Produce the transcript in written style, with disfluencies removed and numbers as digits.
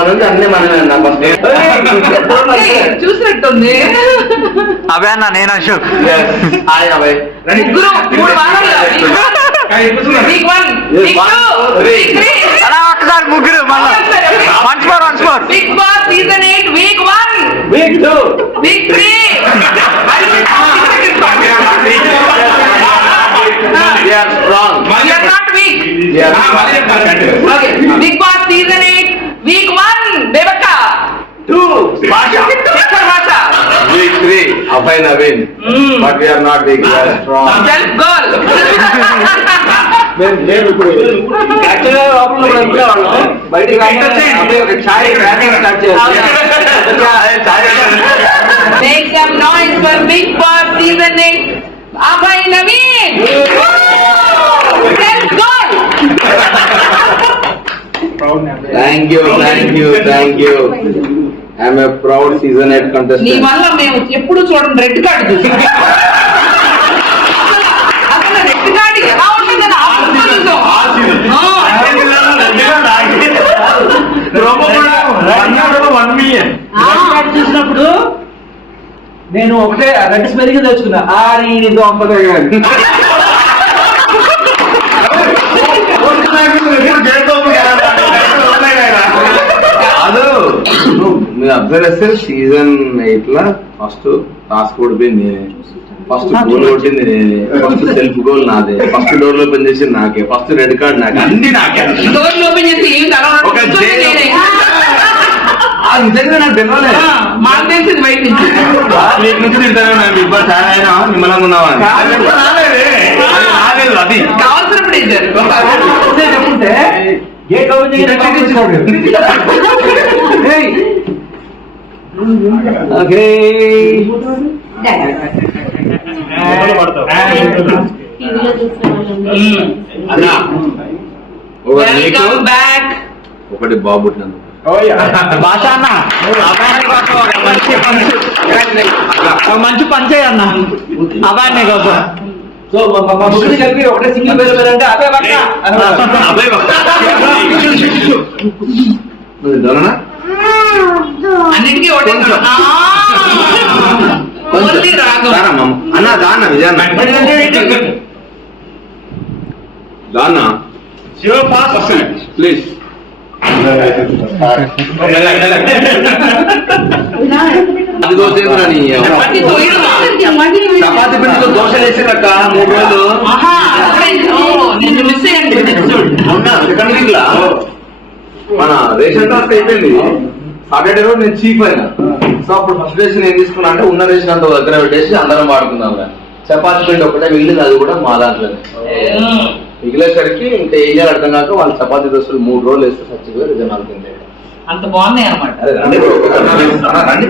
మనది అన్ని మనమే అన్న చూసినట్టుంది. అభయ్ అన్న, నేను అశోక్. ఒక్కసారి ముగ్గురు మళ్ళీ once more. Bigg Boss season 8 week 1 week 2 week 3 We are strong. We are not weak. Okay. Big Boss season 8 week 1 Devaka 2 Basha. Week 3 Abhay Naveen. But we are not weak. We are strong. Self goal. నేను ఇప్పుడు యాక్చువల్గా లోపల కూడా ఉన్నాం. బయటికి రాగానే ఒక ఛాయ్ tracking start చేయాలి. Make some noise for Big Boss season 8 Abhay Naveen. Self goal. Thank you. I am a proud season 8 contestant. నీ వల్ల మేము ఎప్పుడు చూడండి రెడ్ కార్డు చూసాం. అసలు రెడ్ కార్డు ఎలా ఉంటుందని చూసినప్పుడు నేను ఒకటే రెడ్ స్మెల్ కింద తెచ్చుకున్నా. ఆరి దోంపదే కాదు, మీరు అబ్జర్వ్ చేస్తే సీజన్ 8 లా ఫస్ట్ టాస్క్ ఓడిపోయింది నేనే, ఫస్ట్ గోల్ కొట్టింది నేనే, ఫస్ట్ సెల్ఫ్ గోల్ నాదే, ఫస్ట్ డోర్ ఓపెన్ చేసింది నాకే, ఫస్ట్ రెడ్ కార్డ్ నాకే, అన్ని నాకే. డోర్లు ఓపెన్ చేసి ఏం ఒక నిజంగా నాకు తెలియలేదు. మాకు తెలిసింది బయట నుంచి. నీకు నుంచి తింటాను బిగ్ బాస్ ఆయన నిమ్మలంగా ఉన్నావా అది కావాల్సినప్పుడు ఇచ్చారు. చెప్పుంటే గేట్ ఓపెన్ చేసి ఓకే అన్నా వెల్కమ్ బ్యాక్. ఒకటి బాబు పుట్టినందుకు భాష అన్న, మంచి పని చేయన్న అబ్బాయి కోసం. సో మా ముగ్గురు కలిపి ఒకటే సింగిల్ పేరు అంటే అదే దొరనా అన్నిటికీ ఒకటే అన్నా దాన్న విజయన్న దాన్న ప్లీజ్. అది దోశ చపాతి పిండితో దోశలు వేసేదక్క 3 రోజులు మిస్ అయ్యండి. మన రేషన్ టాస్క్ అయిపోయింది. సాటర్డే రోజు నేను చీఫ్ అయినా. సో అప్పుడు ఫస్ట్ రేషన్ ఏం తీసుకున్నా అంటే ఉన్న రేషన్ అంతా దగ్గర పెట్టేసి అందరం వాడుకుందాం. చపాతి పిండి ఒకటే మిగిలింది, అది కూడా మా దాంట్లోనే మిగిలేసరికి ఇంకా ఏం చేయాలి అర్థం కాక వాళ్ళు చపాతీ దోశలు 3 రోజులు వేస్తే సచ్చిపోయి జనాలు తింటే అంత బాగున్నాయి అన్నమాట. రండి.